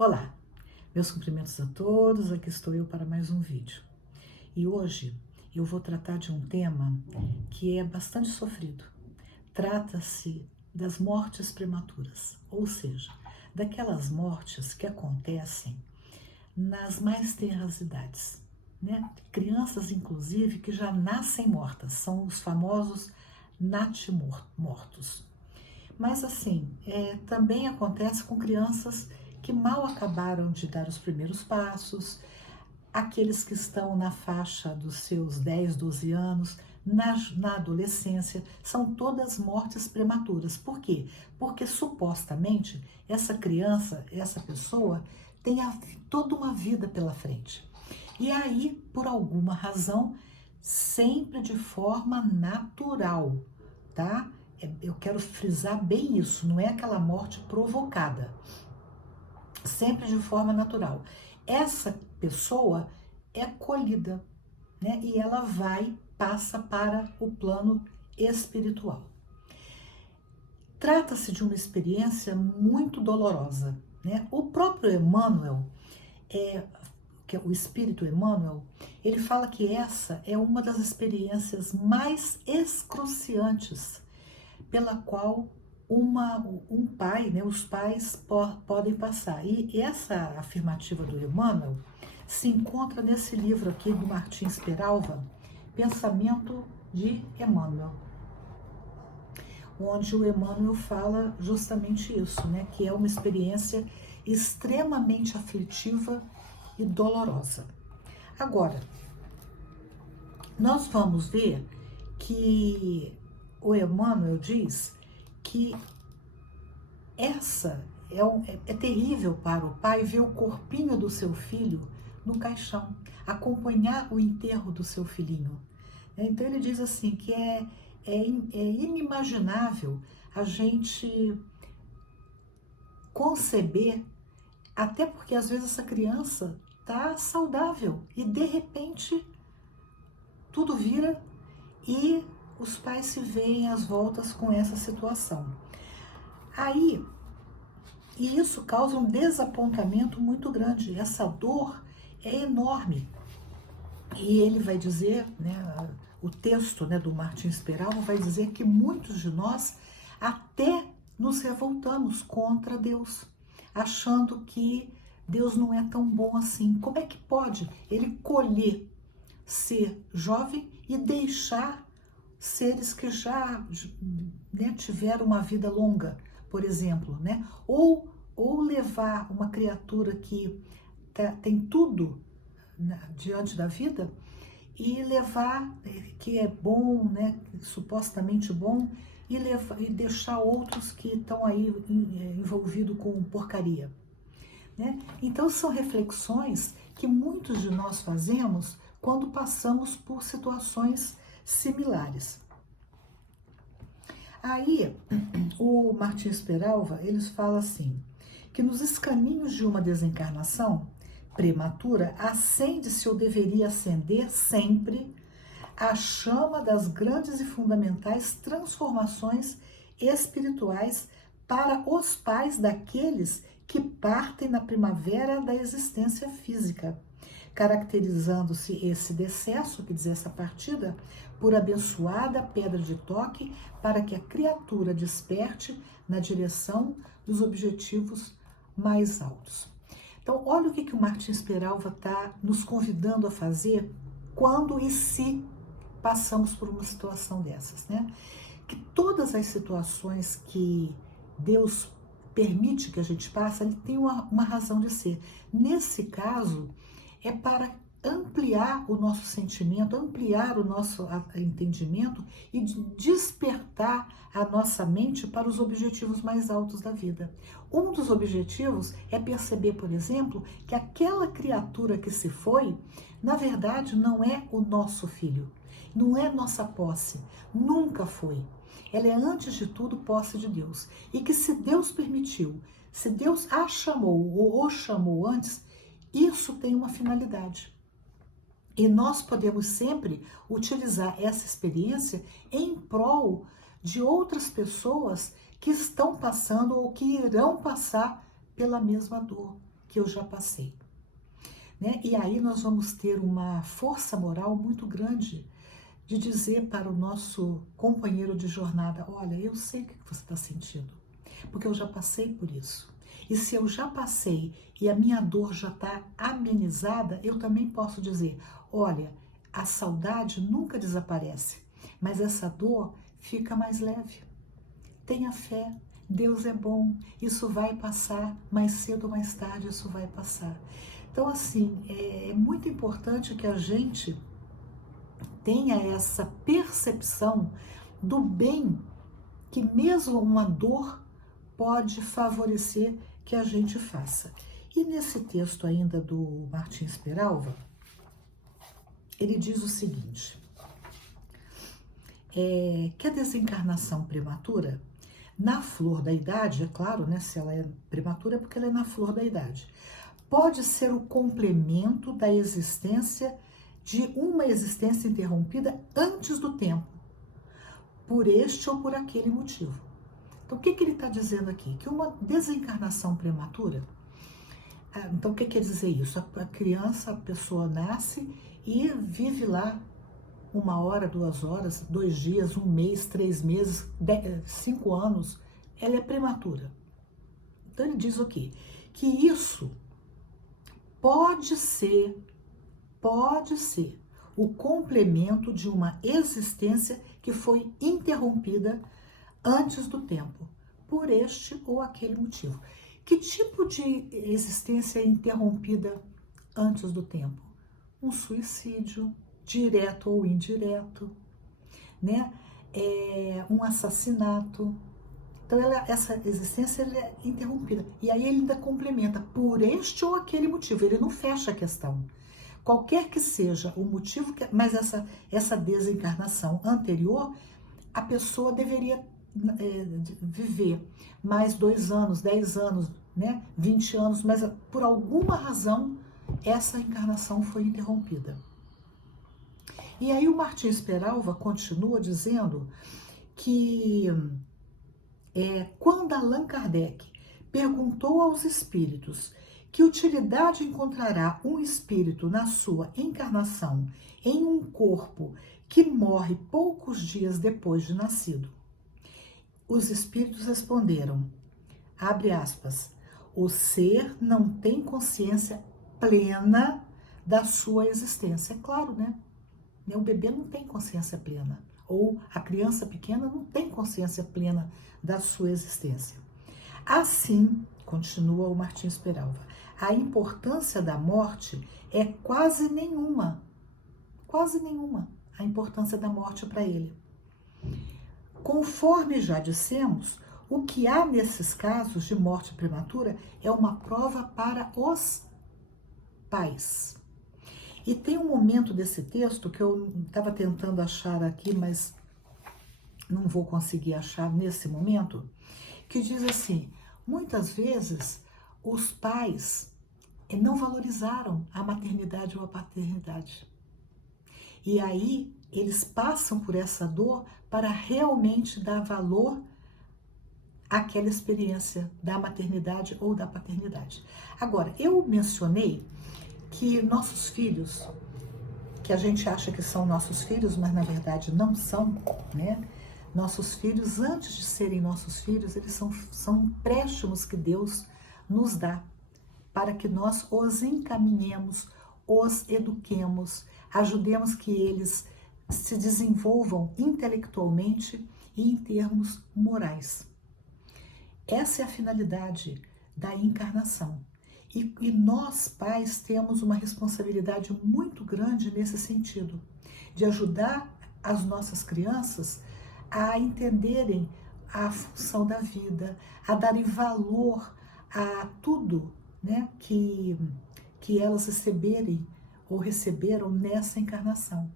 Olá, meus cumprimentos a todos, aqui estou eu para mais um vídeo. E hoje eu vou tratar de um tema que é bastante sofrido. Trata-se das mortes prematuras, ou seja, daquelas mortes que acontecem nas mais tenras idades, né? Crianças, inclusive, que já nascem mortas, são os famosos natimortos. Mas assim, também acontece com crianças que mal acabaram de dar os primeiros passos, aqueles que estão na faixa dos seus 10, 12 anos, na adolescência, são todas mortes prematuras. Por quê? Porque supostamente essa criança, essa pessoa, tem toda uma vida pela frente. E aí, por alguma razão, sempre de forma natural, tá? Eu quero frisar bem isso, não é aquela morte provocada, sempre de forma natural. Essa pessoa é colhida, né? E ela passa para o plano espiritual. Trata-se de uma experiência muito dolorosa, né? O próprio Emmanuel, que é o Espírito Emmanuel, ele fala que essa é uma das experiências mais excruciantes pela qual um pai, né, os pais podem passar. E essa afirmativa do Emmanuel se encontra nesse livro aqui do Martins Peralva, Pensamento de Emmanuel, onde o Emmanuel fala justamente isso, né, que é uma experiência extremamente aflitiva e dolorosa. Agora, nós vamos ver que o Emmanuel diz que essa é terrível para o pai ver o corpinho do seu filho no caixão, acompanhar o enterro do seu filhinho. Então ele diz assim que é inimaginável a gente conceber, até porque às vezes essa criança está saudável e de repente tudo vira e os pais se veem às voltas com essa situação. Aí, e isso causa um desapontamento muito grande, essa dor é enorme. E ele vai dizer, né, o texto, né, do Martins Peralva vai dizer que muitos de nós até nos revoltamos contra Deus, achando que Deus não é tão bom assim. Como é que pode ele colher ser jovem e deixar seres que já, né, tiveram uma vida longa, por exemplo, né? Ou levar uma criatura que tem tudo diante da vida e levar, que é bom, né, supostamente bom, e deixar outros que estão aí envolvidos com porcaria, né? Então são reflexões que muitos de nós fazemos quando passamos por situações similares. Aí, o Martins Peralva, eles falam assim, que nos escaninhos de uma desencarnação prematura, acende-se ou deveria acender sempre a chama das grandes e fundamentais transformações espirituais para os pais daqueles que partem na primavera da existência física, caracterizando-se esse decesso, que diz essa partida, por abençoada pedra de toque para que a criatura desperte na direção dos objetivos mais altos. Então, olha o que o Martins Peralva está nos convidando a fazer quando e se passamos por uma situação dessas, né? Que todas as situações que Deus permite que a gente passe, ele tem uma razão de ser. Nesse caso, é para ampliar o nosso sentimento, ampliar o nosso entendimento e despertar a nossa mente para os objetivos mais altos da vida. Um dos objetivos é perceber, por exemplo, que aquela criatura que se foi, na verdade, não é o nosso filho, não é nossa posse, nunca foi. Ela é, antes de tudo, posse de Deus. E que se Deus permitiu, se Deus a chamou ou o chamou antes, isso tem uma finalidade. E nós podemos sempre utilizar essa experiência em prol de outras pessoas que estão passando ou que irão passar pela mesma dor. que eu já passei. Né? E aí nós vamos ter uma força moral muito grande de dizer para o nosso companheiro de jornada, olha, eu sei o que você está sentindo, porque eu já passei por isso. E se eu já passei e a minha dor já está amenizada, eu também posso dizer, olha, a saudade nunca desaparece, mas essa dor fica mais leve. Tenha fé, Deus é bom, isso vai passar, mais cedo ou mais tarde isso vai passar. Então, assim, é muito importante que a gente tenha essa percepção do bem que mesmo uma dor pode favorecer que a gente faça. E nesse texto ainda do Martins Peralva, ele diz o seguinte, que a desencarnação prematura, na flor da idade, é claro, né, se ela é prematura é porque ela é na flor da idade, pode ser o complemento da existência de uma existência interrompida antes do tempo, por este ou por aquele motivo. Então, o que ele está dizendo aqui? Que uma desencarnação prematura, então o que quer dizer isso? A criança, a pessoa nasce e vive lá 1 hora, 2 horas, 2 dias, 1 mês, 3 meses, 5 anos, ela é prematura. Então ele diz o quê? Que isso pode ser o complemento de uma existência que foi interrompida antes do tempo, por este ou aquele motivo. Que tipo de existência é interrompida antes do tempo? Um suicídio, direto ou indireto, né? Um assassinato. Então, essa existência é interrompida. E aí ele ainda complementa, por este ou aquele motivo. Ele não fecha a questão. Qualquer que seja o motivo, mas essa desencarnação anterior, a pessoa deveria viver mais 2 anos, 10 anos, né, 20 anos, mas por alguma razão essa encarnação foi interrompida. E aí o Martins Peralva continua dizendo que quando Allan Kardec perguntou aos espíritos que utilidade encontrará um espírito na sua encarnação em um corpo que morre poucos dias depois de nascido, os espíritos responderam, abre aspas, o ser não tem consciência plena da sua existência. É claro, né? O bebê não tem consciência plena, ou a criança pequena não tem consciência plena da sua existência. Assim, continua o Martins Peralva, a importância da morte é quase nenhuma a importância da morte para ele. Conforme já dissemos, o que há nesses casos de morte prematura é uma prova para os pais. E tem um momento desse texto que eu estava tentando achar aqui, mas não vou conseguir achar nesse momento, que diz assim, muitas vezes os pais não valorizaram a maternidade ou a paternidade. E aí eles passam por essa dor para realmente dar valor àquela experiência da maternidade ou da paternidade. Agora, eu mencionei que nossos filhos, que a gente acha que são nossos filhos, mas na verdade não são, né? Nossos filhos, antes de serem nossos filhos, eles são empréstimos que Deus nos dá para que nós os encaminhemos, os eduquemos, ajudemos que eles se desenvolvam intelectualmente e em termos morais. Essa é a finalidade da encarnação. E nós, pais, temos uma responsabilidade muito grande nesse sentido, de ajudar as nossas crianças a entenderem a função da vida, a darem valor a tudo, né, que elas receberem ou receberam nessa encarnação.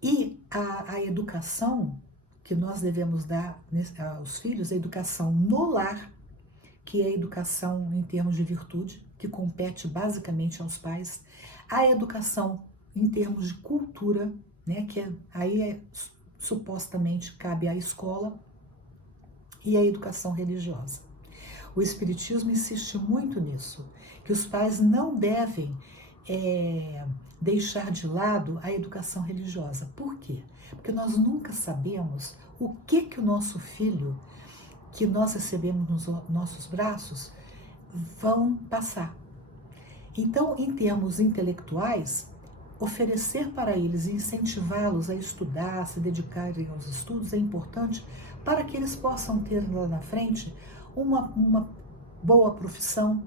E a educação que nós devemos dar aos filhos, a educação no lar, que é a educação em termos de virtude, que compete basicamente aos pais, a educação em termos de cultura, né, que supostamente cabe à escola, e a educação religiosa. O Espiritismo insiste muito nisso, que os pais não devem deixar de lado a educação religiosa. Por quê? Porque nós nunca sabemos o que o nosso filho, que nós recebemos nos nossos braços, vão passar. Então, em termos intelectuais, oferecer para eles e incentivá-los a estudar, a se dedicarem aos estudos é importante para que eles possam ter lá na frente uma boa profissão,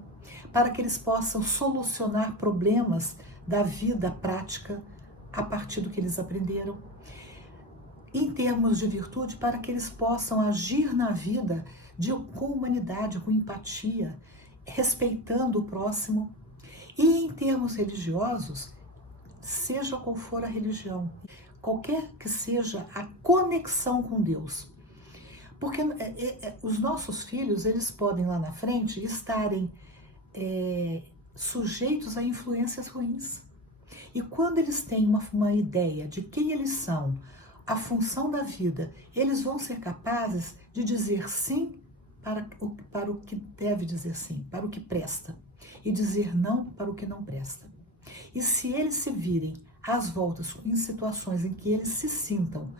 para que eles possam solucionar problemas da vida prática a partir do que eles aprenderam. Em termos de virtude, para que eles possam agir na vida com humanidade, com empatia, respeitando o próximo. E em termos religiosos, seja qual for a religião, qualquer que seja a conexão com Deus. Porque os nossos filhos, eles podem lá na frente estarem sujeitos a influências ruins. E quando eles têm uma ideia de quem eles são, a função da vida, eles vão ser capazes de dizer sim para o que deve dizer sim, para o que presta, e dizer não para o que não presta. E se eles se virem às voltas em situações em que eles se sintam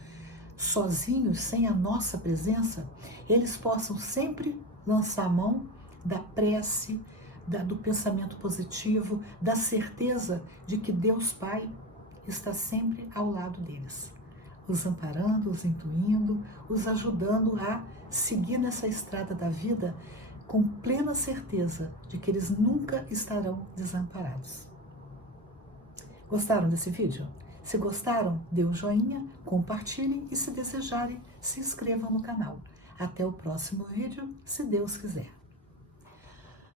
sozinhos, sem a nossa presença, eles possam sempre lançar a mão da prece, do pensamento positivo, da certeza de que Deus Pai está sempre ao lado deles, os amparando, os intuindo, os ajudando a seguir nessa estrada da vida com plena certeza de que eles nunca estarão desamparados. Gostaram desse vídeo? Se gostaram, dê um joinha, compartilhem e, se desejarem, se inscrevam no canal. Até o próximo vídeo, se Deus quiser.